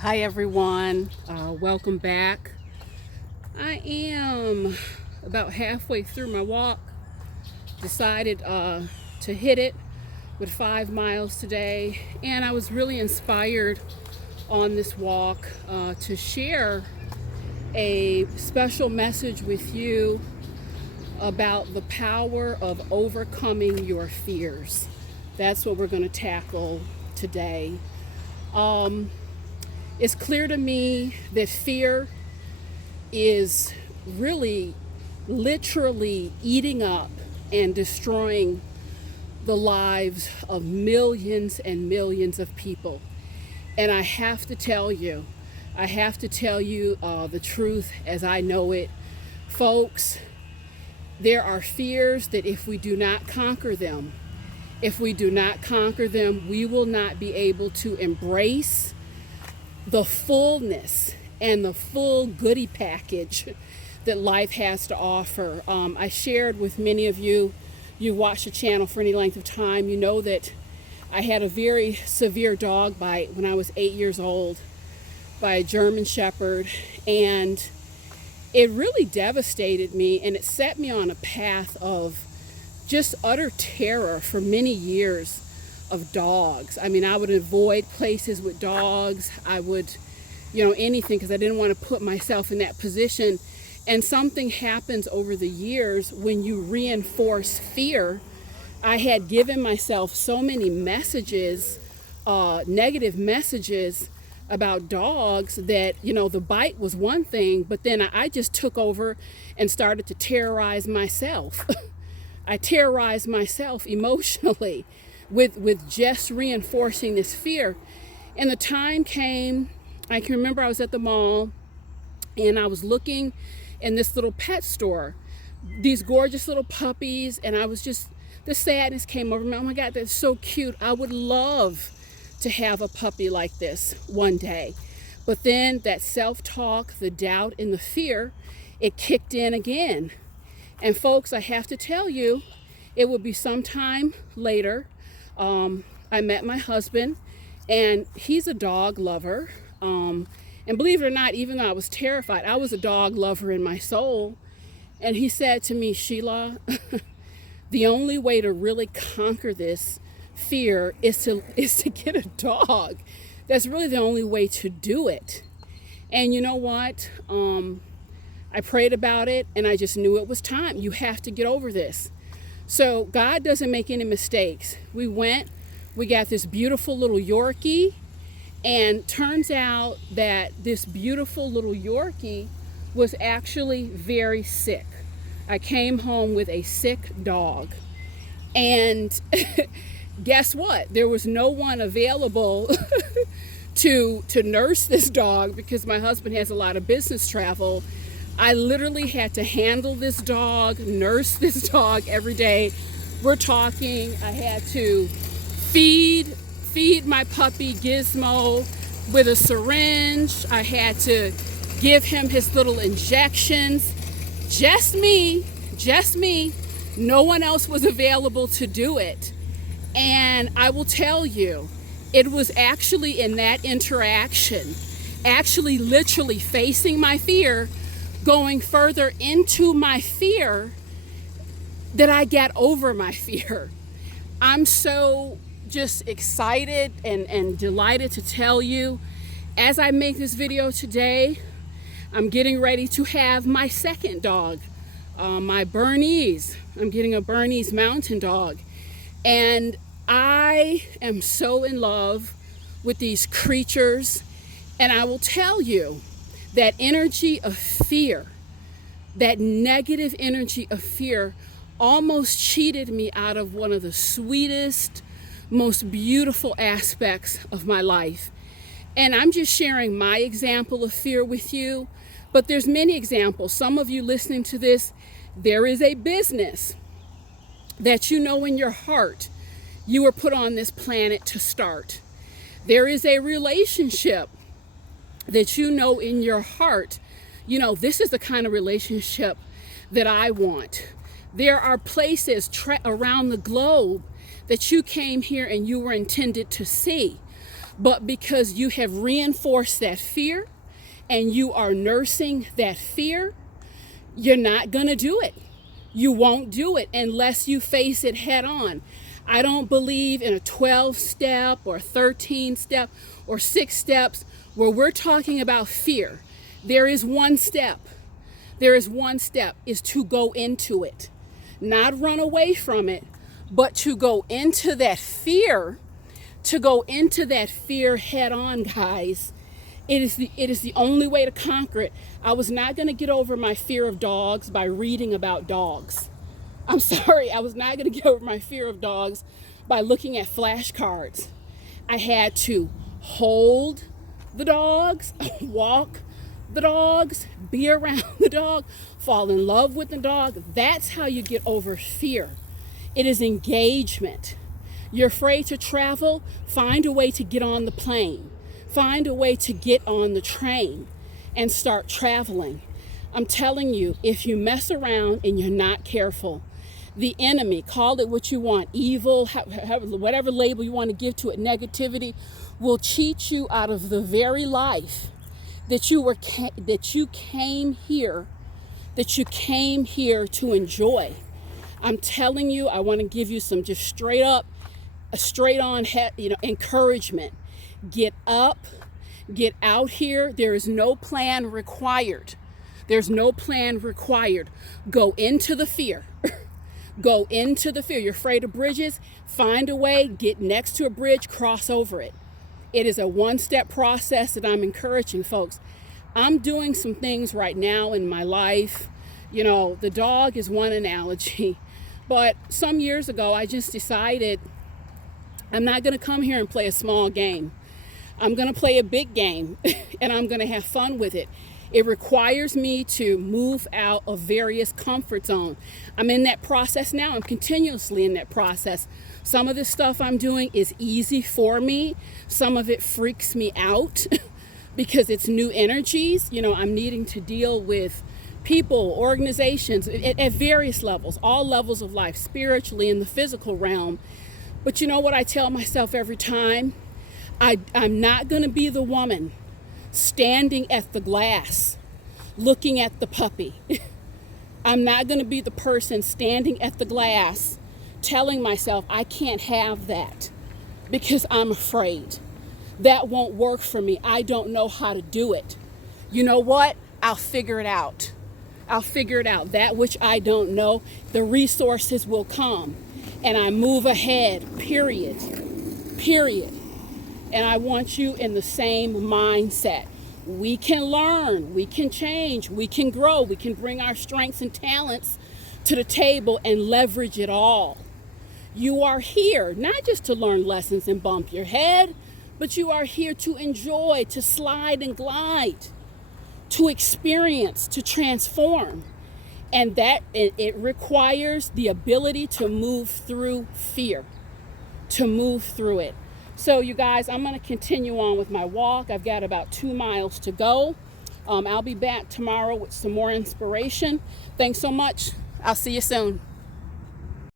Hi everyone, welcome back. I am about halfway through my walk. Decided to hit it with 5 miles today, and I was really inspired on this walk to share a special message with you about the power of overcoming your fears. That's what we're going to tackle today. It's clear to me that fear is really literally eating up and destroying the lives of millions and millions of people. And I have to tell you the truth as I know it. Folks, there are fears that if we do not conquer them, we will not be able to embrace the fullness and the full goodie package that life has to offer. I shared with many of you, you watched the channel for any length of time, you know that I had a very severe dog bite when I was 8 years old by a German Shepherd, and it really devastated me, and it set me on a path of just utter terror for many years of dogs. I mean, I would avoid places with dogs. I would, anything, because I didn't want to put myself in that position. And something happens over the years when you reinforce fear. I had given myself so many messages, negative messages about dogs that, the bite was one thing, but then I just took over and started to terrorize myself. I terrorized myself emotionally with just reinforcing this fear. And the time came, I can remember I was at the mall and I was looking in this little pet store, these gorgeous little puppies, and I was just, the sadness came over me. Oh my God, that's so cute. I would love to have a puppy like this one day. But then that self-talk, the doubt and the fear, it kicked in again. And folks, I have to tell you, it would be sometime later, I met my husband, and he's a dog lover. And believe it or not, even though I was terrified, I was a dog lover in my soul. And he said to me, Sheila, the only way to really conquer this fear is to get a dog. That's really the only way to do it. And you know what? I prayed about it, and I just knew it was time. You have to get over this. So God doesn't make any mistakes. We got this beautiful little Yorkie, and turns out that this beautiful little Yorkie was actually very sick. I came home with a sick dog, and guess what? There was no one available to nurse this dog because my husband has a lot of business travel. I literally had to handle this dog, nurse this dog every day. We're talking, I had to feed my puppy Gizmo with a syringe. I had to give him his little injections. Just me. No one else was available to do it. And I will tell you, it was actually in that interaction, actually literally facing my fear, going further into my fear, that I got over my fear. I'm so just excited and delighted to tell you, as I make this video today, I'm getting ready to have my second dog, my Bernese. I'm getting a Bernese mountain dog. And I am so in love with these creatures. And I will tell you, that energy of fear, that negative energy of fear, almost cheated me out of one of the sweetest, most beautiful aspects of my life. And I'm just sharing my example of fear with you, but there's many examples. Some of you listening to this, there is a business that in your heart you were put on this planet to start. There is a relationship that in your heart, this is the kind of relationship that I want. There are places around the globe that you came here and you were intended to see. But because you have reinforced that fear and you are nursing that fear, you're not going to do it. You won't do it unless you face it head on. I don't believe in a 12-step or 13-step or 6 steps where we're talking about fear. There is one step. There is one step, is to go into it. Not run away from it, but to go into that fear, head on, guys. It is the only way to conquer it. I was not going to get over my fear of dogs by reading about dogs. I'm sorry, I was not going to get over my fear of dogs by looking at flashcards. I had to hold the dogs, walk the dogs, be around the dog, fall in love with the dog. That's how you get over fear. It is engagement. You're afraid to travel? Find a way to get on the plane. Find a way to get on the train and start traveling. I'm telling you, if you mess around and you're not careful, the enemy, call it what you want, evil, whatever label you want to give to it, negativity, will cheat you out of the very life that you came here to enjoy. I'm telling you, I want to give you some just straight on encouragement. Get up, get out here. There is no plan required. There's no plan required. Go into the fear. Go into the fear. You're afraid of bridges? Find a way, get next to a bridge, cross over it. It is a one-step process that I'm encouraging folks. I'm doing some things right now in my life. You know, the dog is one analogy. But some years ago, I just decided I'm not going to come here and play a small game. I'm going to play a big game, and I'm going to have fun with it. It requires me to move out of various comfort zones. I'm in that process now. I'm continuously in that process. Some of the stuff I'm doing is easy for me. Some of it freaks me out because it's new energies. You know, I'm needing to deal with people, organizations at various levels, all levels of life, spiritually in the physical realm. But you know what I tell myself every time? I'm not going to be the woman standing at the glass looking at the puppy. I'm not going to be the person standing at the glass telling myself I can't have that because I'm afraid. That won't work for me. I don't know how to do it. You know what? I'll figure it out. I'll figure it out. That which I don't know, the resources will come. And I move ahead, period. And I want you in the same mindset. We can learn, we can change, we can grow, we can bring our strengths and talents to the table and leverage it all. You are here not just to learn lessons and bump your head, but you are here to enjoy, to slide and glide, to experience, to transform. And that it requires the ability to move through fear, to move through it. So you guys, I'm going to continue on with my walk. I've got about 2 miles to go. I'll be back tomorrow with some more inspiration. Thanks so much. I'll see you soon.